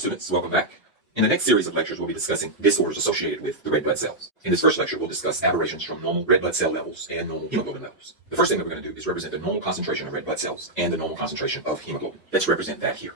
students, welcome back. In the next series of lectures, we'll be discussing disorders associated with the red blood cells. In this first lecture, we'll discuss aberrations from normal red blood cell levels and normal hemoglobin levels. The first thing that we're going to do is represent the normal concentration of red blood cells and the normal concentration of hemoglobin. Let's represent that here.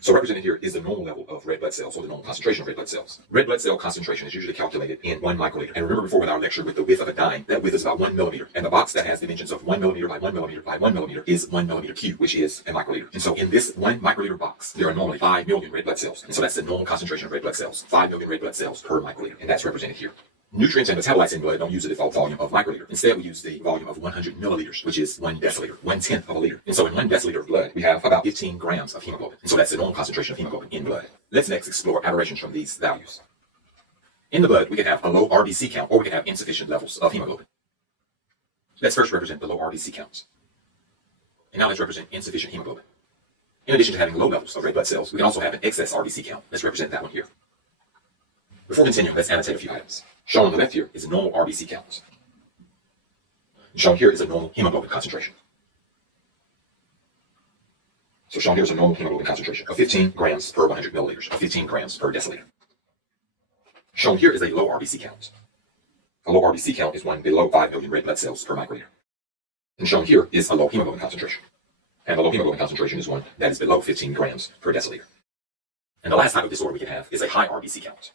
So represented here is the normal level of red blood cells, or the normal concentration of red blood cells. Red blood cell concentration is usually calculated in 1 microliter. And remember before with our lecture with the width of a dime, that width is about 1 millimeter. And the box that has dimensions of 1 millimeter by 1 millimeter by 1 millimeter is 1 millimeter cubed, which is a microliter. And so in this 1 microliter box, there are normally 5 million red blood cells. And so that's the normal concentration of red blood cells, 5 million red blood cells per microliter. And that's represented here. Nutrients and metabolites in blood don't use the default volume of microliter. Instead, we use the volume of 100 milliliters, which is 1 deciliter, 1/10 of a liter. And so in 1 deciliter of blood, we have about 15 grams of hemoglobin. And so that's the normal concentration of hemoglobin in blood. Let's next explore aberrations from these values. In the blood, we can have a low RBC count, or we can have insufficient levels of hemoglobin. Let's first represent the low RBC counts. And now let's represent insufficient hemoglobin. In addition to having low levels of red blood cells, we can also have an excess RBC count. Let's represent that one here. Before continuing, let's annotate a few items. Shown on the left here is a normal RBC count. Shown here is a normal hemoglobin concentration. So shown here is a normal hemoglobin concentration of 15 grams per 100 milliliters, or 15 grams per deciliter. Shown here is a low RBC count. A low RBC count is one below 5 million red blood cells per microliter. And shown here is a low hemoglobin concentration. And the low hemoglobin concentration is one that is below 15 grams per deciliter. And the last type of disorder we can have is a high RBC count.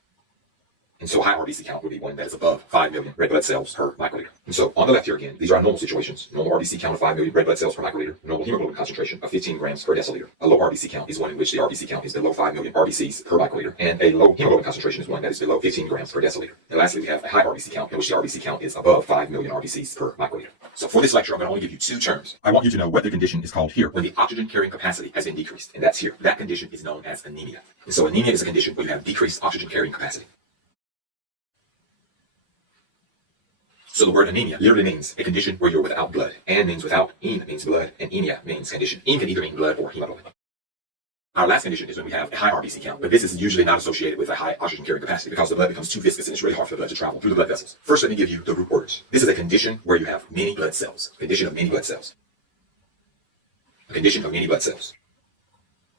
And so high RBC count would be one that is above 5 million red blood cells per microliter. And so on the left here again, these are our normal situations. Normal RBC count of 5 million red blood cells per microliter. Normal hemoglobin concentration of 15 grams per deciliter. A low RBC count is one in which the RBC count is below 5 million RBCs per microliter. And a low hemoglobin concentration is one that is below 15 grams per deciliter. And lastly, we have a high RBC count in which the RBC count is above 5 million RBCs per microliter. So for this lecture, I'm going to only give you 2 terms. I want you to know what the condition is called here when the oxygen carrying capacity has been decreased. And that's here. That condition is known as anemia. And so anemia is a condition where you have decreased oxygen carrying capacity. So the word anemia literally means a condition where you're without blood. An means without, eme means blood, and emia means condition. Eme can either mean blood or hemoglobin. Our last condition is when we have a high RBC count, but this is usually not associated with a high oxygen carrying capacity because the blood becomes too viscous and it's really hard for the blood to travel through the blood vessels. First, let me give you the root words. This is a condition where you have many blood cells. Condition of many blood cells. A condition of many blood cells.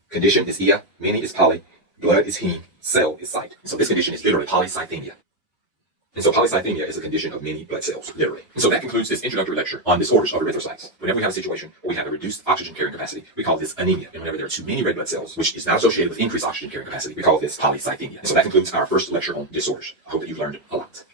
Condition is ia, many is poly, blood is heme, cell is cyte. So this condition is literally polycythemia. And so polycythemia is a condition of many blood cells, literally. And so that concludes this introductory lecture on disorders of erythrocytes. Whenever we have a situation where we have a reduced oxygen carrying capacity, we call this anemia. And whenever there are too many red blood cells, which is not associated with increased oxygen carrying capacity, we call this polycythemia. And so that concludes our first lecture on disorders. I hope that you've learned a lot.